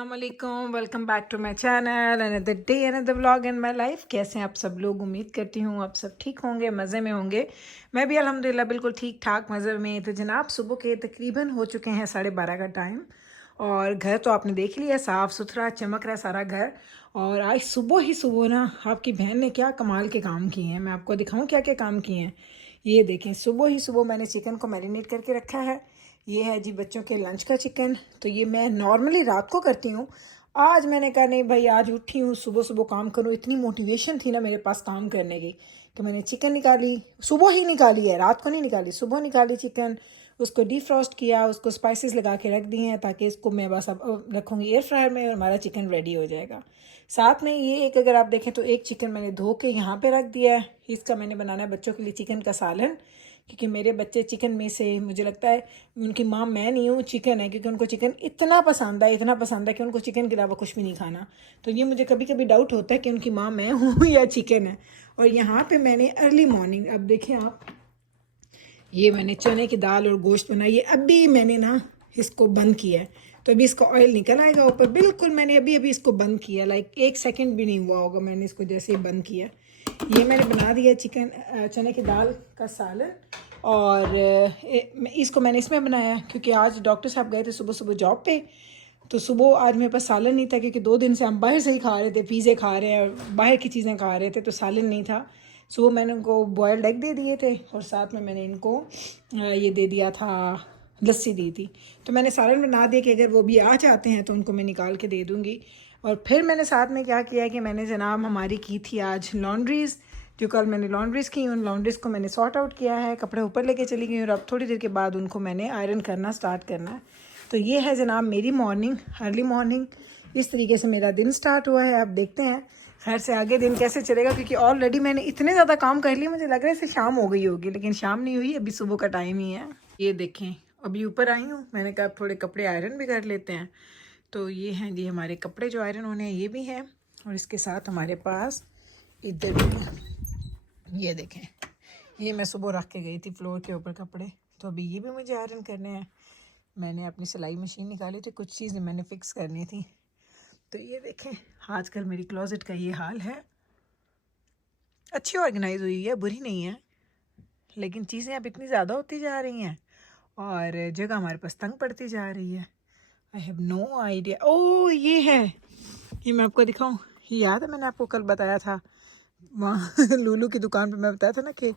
अस्सलामुअलैकुम, welcome back to my channel, another day another vlog in my life. कैसे हैं आप सब लोग? उम्मीद करती हूँ आप सब ठीक होंगे, मज़े में होंगे। मैं भी अल्हम्दुलिल्लाह बिल्कुल ठीक ठाक मज़े में। तो जनाब सुबह के तकरीबन हो चुके हैं 12:30 का टाइम, और घर तो आपने देख लिया, साफ़ सुथरा चमक रहा है सारा घर। और आज सुबह ही सुबह ना आपकी बहन ने क्या कमाल के काम किए हैं, मैं आपको दिखाऊँ क्या क्या काम किए हैं। ये देखें, सुबह ही सुबह मैंने चिकन को मैरिनेट करके रखा है। ये है जी बच्चों के लंच का चिकन। तो ये मैं नॉर्मली रात को करती हूँ, आज मैंने कहा नहीं भाई, आज उठी हूँ सुबह सुबह काम करूँ। इतनी मोटिवेशन थी ना मेरे पास काम करने की कि मैंने चिकन निकाली, सुबह ही निकाली है, रात को नहीं निकाली, सुबह निकाली चिकन। उसको डीफ्रॉस्ट किया, उसको स्पाइसेस लगा के रख दिए हैं ताकि इसको मैं बस अब रखूँगी एयर फ्रायर में और हमारा चिकन रेडी हो जाएगा। साथ में ये एक, अगर आप देखें तो एक चिकन मैंने धो के यहाँ पे रख दिया है। इसका मैंने बनाना है बच्चों के लिए चिकन का सालन, क्योंकि मेरे बच्चे चिकन में से, मुझे लगता है उनकी माँ मैं नहीं हूँ, चिकन है, क्योंकि उनको चिकन इतना पसंद है, इतना पसंद है कि उनको चिकन के अलावा कुछ भी नहीं खाना। तो ये मुझे कभी कभी डाउट होता है कि उनकी माँ मैं हूँ या चिकन है। और यहाँ पे मैंने अर्ली मॉर्निंग, अब देखें आप, ये मैंने चने की दाल और गोश्त बनाई है। अभी मैंने ना इसको बंद किया है, तो अभी इसका ऑयल निकल आएगा ऊपर। बिल्कुल मैंने अभी अभी इसको बंद किया, लाइक 1 सेकंड भी नहीं हुआ होगा मैंने इसको जैसे ही बंद किया। ये मैंने बना दिया चिकन चने की दाल का सालन। और इसको मैंने इसमें बनाया क्योंकि आज डॉक्टर साहब गए थे सुबह सुबह जॉब पे। तो सुबह आज मेरे पास सालन नहीं था, क्योंकि 2 दिन से हम बाहर से ही खा रहे थे, पिज़्ज़े खा रहे हैं और बाहर की चीज़ें खा रहे थे, तो सालन नहीं था। सुबह मैंने उनको बॉयल्ड एग दे दिए थे और साथ में मैंने इनको ये दे दिया था, लस्सी दी थी। तो मैंने सालन बना दिया कि अगर वो भी आ जाते हैं तो उनको मैं निकाल के दे दूँगी। और फिर मैंने साथ में क्या किया कि मैंने जनाब हमारी की थी आज लॉन्ड्रीज़, जो कल मैंने लॉन्ड्रीज़ की, उन लॉन्ड्रीज़ को मैंने सॉर्ट आउट किया है, कपड़े ऊपर लेके चली गई और अब थोड़ी देर के बाद उनको मैंने आयरन करना स्टार्ट करना है। तो ये है जनाब मेरी मॉर्निंग, अर्ली मॉर्निंग। इस तरीके से मेरा दिन स्टार्ट हुआ है। अब देखते हैं खैर से आगे दिन कैसे चलेगा, क्योंकि ऑलरेडी मैंने इतने ज़्यादा काम कर लिए, मुझे लग रहा है इसे शाम हो गई होगी, लेकिन शाम नहीं हुई, अभी सुबह का टाइम ही है। ये देखें, अभी ऊपर आई हूँ, मैंने कहा थोड़े कपड़े आयरन भी कर लेते हैं। तो ये हैं जी हमारे कपड़े जो आयरन होने हैं, ये भी हैं। और इसके साथ हमारे पास इधर भी, ये देखें, ये मैं सुबह रख के गई थी फ्लोर के ऊपर कपड़े, तो अभी ये भी मुझे आयरन करने हैं। मैंने अपनी सिलाई मशीन निकाली थी, कुछ चीज़ें मैंने फ़िक्स करनी थी। तो ये देखें, आजकल मेरी क्लोज़ेट का ये हाल है। अच्छी ऑर्गेनाइज हुई है, बुरी नहीं है, लेकिन चीज़ें अब इतनी ज़्यादा होती जा रही हैं और जगह हमारे पास तंग पड़ती जा रही है। I have no idea. Oh ये है, ये मैं आपको दिखाऊं। ये याद है मैंने आपको कल बताया था वहाँ लूलू की दुकान पे, मैं बताया था ना कि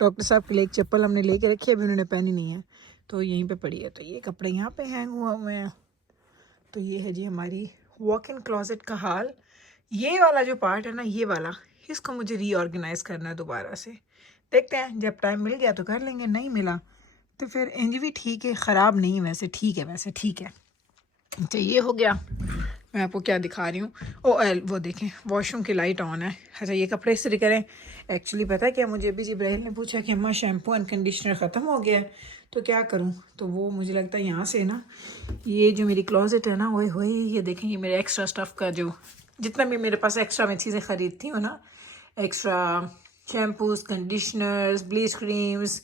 डॉक्टर साहब के लिए एक चप्पल हमने लेके रखी है, अभी उन्होंने पहनी नहीं है, तो यहीं पे पड़ी है। तो ये कपड़े यहाँ पे हैंग हुए हैं। तो ये है जी हमारी वॉक इन क्लोजेट का हाल। ये वाला जो पार्ट है ना, ये वाला, इसको मुझे रीऑर्गेनाइज़ करना है दोबारा से। देखते हैं, जब टाइम मिल गया तो कर लेंगे, नहीं मिला तो फिर इंज भी ठीक है, ख़राब नहीं, वैसे ठीक है, वैसे ठीक है। तो ये हो गया। मैं आपको क्या दिखा रही हूँ, वो देखें, वॉशरूम की लाइट ऑन है। अच्छा ये कपड़े इस्त्री करें। एक्चुअली पता है क्या, मुझे अभी जिब्राइल ने पूछा कि अम्मा शैम्पू एंड कंडीशनर ख़त्म हो गया है तो क्या करूँ। तो वो मुझे लगता है यहाँ से ना, ये जो मेरी क्लोजेट है ना, ओए होए, ये देखें, ये मेरे एक्स्ट्रा स्टफ़ का जो जितना भी मेरे पास एक्स्ट्रा मैं चीज़ें ख़रीदती हूँ ना, extra shampoos, conditioners, bleach creams,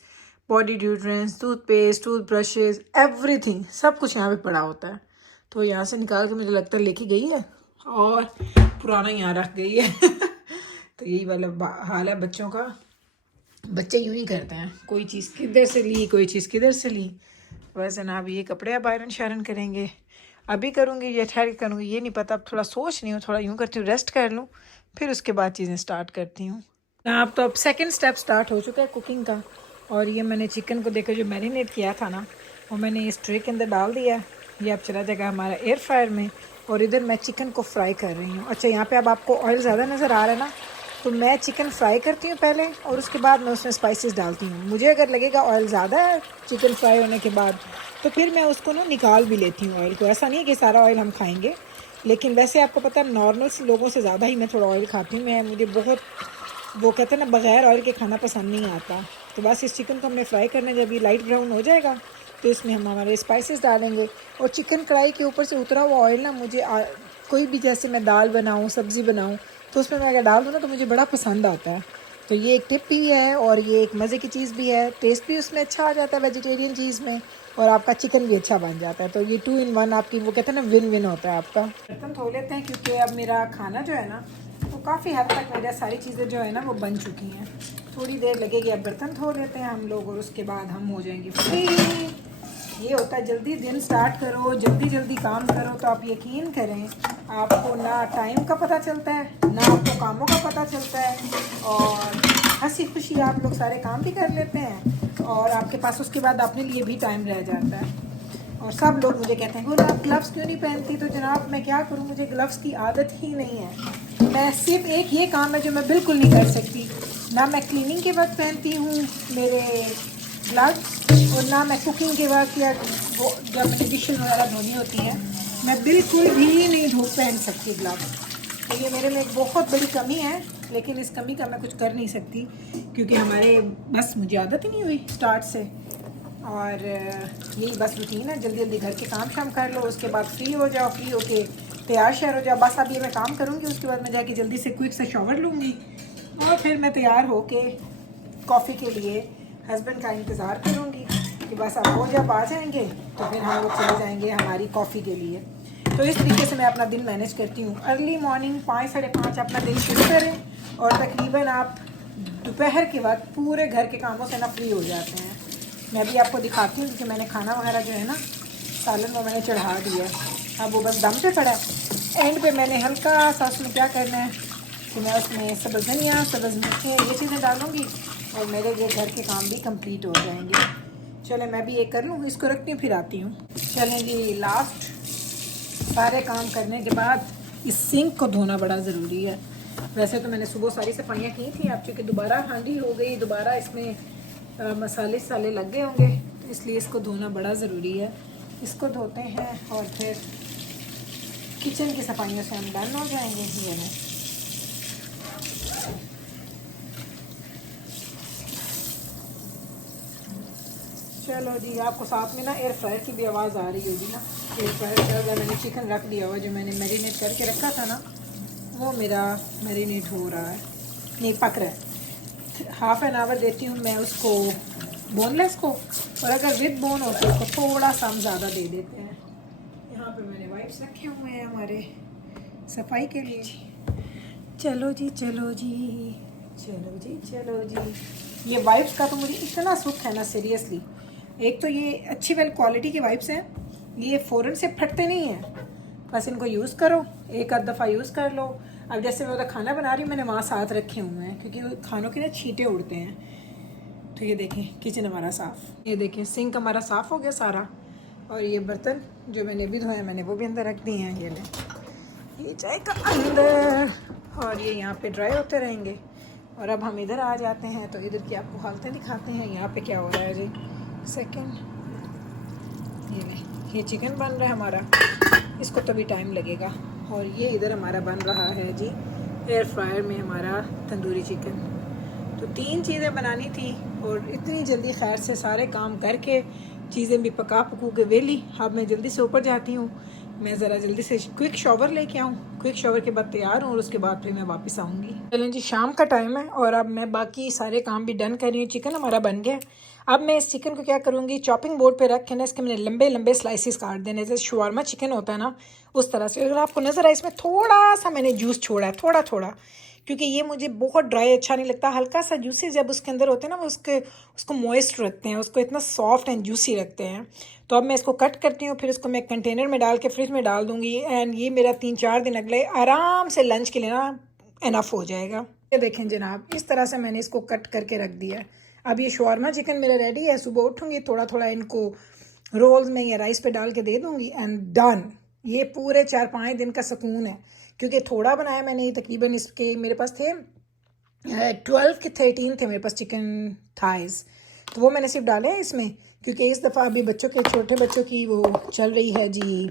body deodorants, toothpaste, tooth brushes, everything, सब कुछ यहाँ पे पड़ा होता है। तो यहाँ से निकाल के मुझे लगता है लेके गई है और पुराना यहाँ रख गई है तो यही वाला हाल है बच्चों का। बच्चे यूँ ही करते हैं, कोई चीज़ किधर से ली, कोई चीज़ किधर से ली। वैसे ना अभी ये कपड़े अब आयरन शायरन करेंगे, अभी करूँगी या ठहर के करूँगी ये नहीं पता। अब थोड़ा सोच नहीं हूँ, थोड़ा यूँ करती हूँ रेस्ट कर लूँ, फिर उसके बाद चीज़ें स्टार्ट करती हूँ। अब तो अब सेकंड स्टेप स्टार्ट हो चुका है कुकिंग का। और ये मैंने चिकन को देखो जो मैरिनेट किया था ना, वो मैंने इस ट्रे के अंदर डाल दिया। ये अब चला जाएगा हमारा एयर फ्रायर में। और इधर मैं चिकन को फ्राई कर रही हूँ। अच्छा यहाँ पे अब आपको ऑयल ज़्यादा नज़र आ रहा है ना, तो मैं चिकन फ्राई करती हूँ पहले और उसके बाद मैं उसमें स्पाइसेस डालती हूँ। मुझे अगर लगेगा ऑयल ज़्यादा है चिकन फ्राई होने के बाद, तो फिर मैं उसको ना निकाल भी लेती हूँ ऑयल को। ऐसा नहीं है कि सारा ऑयल हम खाएँगे, लेकिन वैसे आपको पता है नॉर्मल लोगों से ज़्यादा ही मैं थोड़ा ऑयल खाती हूँ। मुझे बहुत, वो कहते हैं ना, बग़ैर ऑयल के खाना पसंद नहीं आता। तो बस इस चिकन को हमने फ्राई करना है। जब ये लाइट ब्राउन हो जाएगा तो इसमें हम हमारे स्पाइसेस डालेंगे। और चिकन कढ़ाई के ऊपर से उतरा हुआ ऑयल ना, मुझे कोई भी, जैसे मैं दाल बनाऊँ, सब्ज़ी बनाऊँ, तो उसमें मैं अगर डाल दूँ ना तो मुझे बड़ा पसंद आता है। तो ये एक टिप भी है और ये एक मज़े की चीज़ भी है, टेस्ट भी उसमें अच्छा आ जाता है वेजिटेरियन चीज़ में, और आपका चिकन भी अच्छा बन जाता है। तो ये 2 in 1 आपकी, वो कहते हैं ना, विन विन होता है आपका। बर्तन धो लेते हैं क्योंकि अब मेरा खाना जो है ना वो काफ़ी हद तक मेरा सारी चीज़ें जो है ना वो बन चुकी हैं। थोड़ी देर लगेगी, अब बर्तन धो लेते हैं हम लोग और उसके बाद हम हो जाएंगे फ्री। ये होता है जल्दी दिन स्टार्ट करो, जल्दी जल्दी काम करो, तो आप यकीन करें आपको ना टाइम का पता चलता है, ना आपको कामों का पता चलता है, और हंसी खुशी आप लोग सारे काम भी कर लेते हैं, और आपके पास उसके बाद अपने लिए भी टाइम रह जाता है। और सब लोग मुझे कहते हैं, बोलो आप ग्लव्स क्यों नहीं पहनती? तो जनाब मैं क्या करूँ, मुझे ग्लव्स की आदत ही नहीं है। मैं सिर्फ एक ये काम है जो मैं बिल्कुल नहीं कर सकती, ना मैं क्लीनिंग के वक्त पहनती हूँ मेरे ग्लव्स, और ना मैं कुकिंग के वक्त या वो जब मुझे डिशेज वगैरह धोनी होती हैं मैं बिल्कुल भी नहीं पहन सकती ग्लव्स। तो ये मेरे में एक बहुत बड़ी कमी है, लेकिन इस कमी का मैं कुछ कर नहीं सकती क्योंकि हमारे बस मुझे आदत ही नहीं हुई स्टार्ट से। और यही बस रूटीन है, जल्दी जल्दी घर के काम शाम कर लो, उसके बाद फ्री हो जाओ, फ्री होके तैयार शहर हो जाओ। बस अब ये मैं काम करूँगी, उसके बाद मैं जाके जल्दी से क्विक सा शॉवर लूँगी और फिर मैं तैयार होके कॉफ़ी के लिए हस्बैंड का इंतज़ार करूँगी कि बस अब वो जब आ जाएंगे तो फिर हम लोग चले जाएंगे हमारी कॉफ़ी के लिए। तो इस तरीके से मैं अपना दिन मैनेज करती हूँ। अर्ली मॉर्निंग 5 साढ़े 5 अपना दिन शुरू करें और तकरीबन आप दोपहर के वक्त पूरे घर के कामों से ना फ्री हो जाते हैं। मैं भी आपको दिखाती हूँ क्योंकि मैंने खाना वगैरह जो है ना सालन वो मैंने चढ़ा दिया है, अब वो बस दम पे पड़ा है। एंड पे मैंने हल्का सा उसमें क्या करना है कि मैं उसमें सब्ज़ धनिया, सब्ज़ मिर्चें, ये चीज़ें डालूँगी और मेरे ये घर के काम भी कंप्लीट हो जाएंगे। चलें मैं भी ये कर लूँ, इसको रखती हूँ फिर आती हूँ। चलें जी, लास्ट सारे काम करने के बाद इस सिंक को धोना बड़ा ज़रूरी है। वैसे तो मैंने सुबह सारी सफाइयाँ की थी, अब चूँकि दोबारा हांडी हो गई, दोबारा इसमें मसाले साले लग गए होंगे, तो इसलिए इसको धोना बड़ा ज़रूरी है। इसको धोते हैं और फिर किचन की सफाइयों से हम डन हो जाएंगे। ये है, चलो जी, आपको साथ में ना एयर फ्रायर की भी आवाज़ आ रही होगी ना। एयर फ्रायर चल रहा है, मैंने चिकन रख दिया हुआ, जो मैंने मैरिनेट करके रखा था ना वो मेरा मैरिनेट हो रहा है, नहीं पक रहा है। हाफ़ एन आवर देती हूँ मैं उसको बोनलेस को, और अगर विद बोन हो तो उसको थोड़ा सा हम ज़्यादा दे देते हैं। यहाँ पे मैंने वाइप्स रखे हुए हैं हमारे सफाई के लिए। चलो जी चलो जी, चलो जी चलो जी। ये वाइप्स का तो मुझे इतना सुख है ना, सीरियसली। एक तो ये अच्छी वेल क्वालिटी के वाइप्स हैं, ये फ़ौरन से फटते नहीं हैं, बस इनको यूज़ करो, एक आध दफ़ा यूज़ कर लो। अब जैसे मैं उधर खाना बना रही हूँ, मैंने वहाँ साथ रखे हुए हैं क्योंकि खानों के ना छींटे उड़ते हैं। तो ये देखें किचन हमारा साफ़, ये देखें सिंक हमारा साफ़ हो गया सारा, और ये बर्तन जो मैंने अभी धोए मैंने वो भी अंदर रख दिए हैं। ये ले, ये चाय का अंदर, और ये यहाँ पे ड्राई होते रहेंगे। और अब हम इधर आ जाते हैं, तो इधर की आपको हालतें दिखाते हैं। यहाँ पे क्या हो रहा है जी, सेकंड, ये नहीं, ये चिकन बन रहा है हमारा, इसको तो भी टाइम लगेगा। और ये इधर हमारा बन रहा है जी एयर फ्रायर में हमारा तंदूरी चिकन। तो 3 चीज़ें बनानी थी और इतनी जल्दी खैर से सारे काम करके चीज़ें भी पका पकू के वेली। अब मैं जल्दी से ऊपर जाती हूँ, मैं ज़रा जल्दी से क्विक शॉवर लेके आऊँ, क्विक शॉवर के बाद तैयार हूँ और उसके बाद फिर मैं वापस आऊँगी। चलें जी, शाम का टाइम है और अब मैं बाकी सारे काम भी डन कर रही हूँ। चिकन हमारा बन गया। अब मैं इस चिकन को क्या करूँगी, चॉपिंग बोर्ड पे रख के ना इसके मैंने लंबे लंबे स्लाइसिस काट देने, जैसे शवारमा चिकन होता है ना उस तरह से। अगर आपको नज़र आए इसमें थोड़ा सा मैंने जूस छोड़ा है, थोड़ा थोड़ा, क्योंकि ये मुझे बहुत ड्राई अच्छा नहीं लगता। हल्का सा जूसी जब उसके अंदर होते हैं ना, वो उसको मॉइस्ट रखते हैं, उसको इतना सॉफ्ट एंड जूसी रखते हैं। तो अब मैं इसको कट करती हूँ, फिर इसको मैं कंटेनर में डाल के फ्रिज में डाल दूँगी। एंड ये मेरा 3-4 दिन अगले आराम से लंच के लिए ना इनफ हो जाएगा। ये देखें जनाब, इस तरह से मैंने इसको कट करके रख दिया है। अब ये शवारमा चिकन मेरा रेडी है। सुबह उठूँगी थोड़ा थोड़ा इनको रोल्स में या राइस पे डाल के दे दूँगी एंड डन। ये पूरे 4-5 दिन का सुकून है, क्योंकि थोड़ा बनाया मैंने, ये तकरीबन इसके मेरे पास थे 12 के 13 थे मेरे पास चिकन थाइस, तो वो मैंने सिर्फ डाले हैं इसमें, क्योंकि इस दफ़ा अभी बच्चों के, छोटे बच्चों की वो चल रही है जी,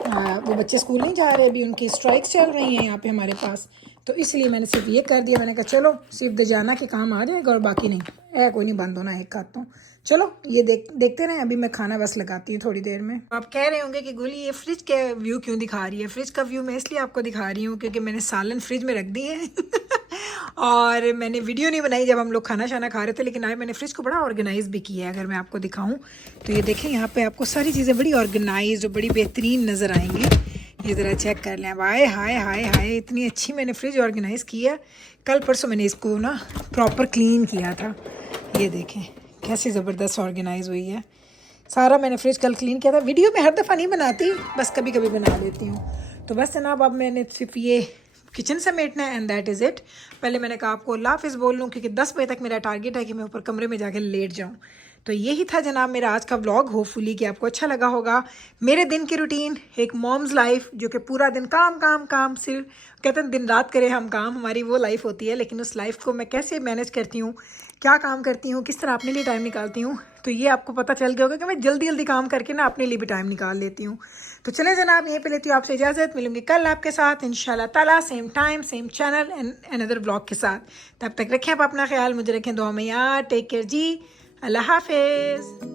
वो बच्चे स्कूल नहीं जा रहे, अभी उनकी स्ट्राइक्स चल रही हैं यहाँ पे हमारे पास, तो इसलिए मैंने सिर्फ ये कर दिया। मैंने कहा चलो सिर्फ दजाना के काम आ जाएगा और बाकी नहीं है, कोई नहीं बंद होना एक हाथ तो। चलो ये देखते रहें, अभी मैं खाना बस लगाती हूँ थोड़ी देर में। आप कह रहे होंगे कि गुली ये फ्रिज के व्यू क्यों दिखा रही है? फ्रिज का व्यू मैं इसलिए आपको दिखा रही हूँ क्योंकि मैंने सालन फ्रिज में रख दी है और मैंने वीडियो नहीं बनाई जब हम लोग खाना शाना खा रहे थे, लेकिन आज मैंने फ्रिज को बड़ा ऑर्गेनाइज भी किया है। अगर मैं आपको दिखाऊं तो ये देखें, यहाँ पे आपको सारी चीज़ें बड़ी ऑर्गेनाइज और बड़ी बेहतरीन नज़र आएंगी। ये ज़रा चेक कर लें। हाय हाय हाय हाय, इतनी अच्छी मैंने फ्रिज ऑर्गेनाइज़ की है। कल परसों मैंने इसको ना प्रॉपर क्लीन किया था। ये देखें कैसी ज़बरदस्त ऑर्गेनाइज हुई है। सारा मैंने फ्रिज कल क्लीन किया था। वीडियो में हर दफ़ा नहीं बनाती, बस कभी कभी बना लेती हूँ। तो बस जनाब, अब मैंने सिर्फ ये किचन समेटना है एंड दैट इज़ इट। पहले मैंने कहा आपको अल्लाह हाफ़िज़ बोल लूँ, क्योंकि 10 बजे तक मेरा टारगेट है कि मैं ऊपर कमरे में जाकर लेट जाऊँ। तो यही था जनाब मेरा आज का व्लॉग। होपफुली कि आपको अच्छा लगा होगा। मेरे दिन की रूटीन, एक मॉम्स लाइफ जो कि पूरा दिन काम काम काम, सिर्फ कहते हैं दिन रात करें हम काम, हमारी वो लाइफ होती है। लेकिन उस लाइफ को मैं कैसे मैनेज करती हूँ, क्या काम करती हूँ, किस तरह अपने लिए टाइम निकालती हूँ, तो ये आपको पता चल गया होगा कि मैं जल्दी जल्दी काम करके ना अपने लिए भी टाइम निकाल लेती हूँ। तो चलें जनाब, यहीं पे लेती हूँ आपसे इजाज़त। मिलूंगी कल आपके साथ इंशाल्लाह ताला, same time same channel and another blog के साथ। तब तक रखें आप अपना ख्याल, मुझे रखें दुआ में यार। टेक केयर जी, अल्लाह हाफिज़।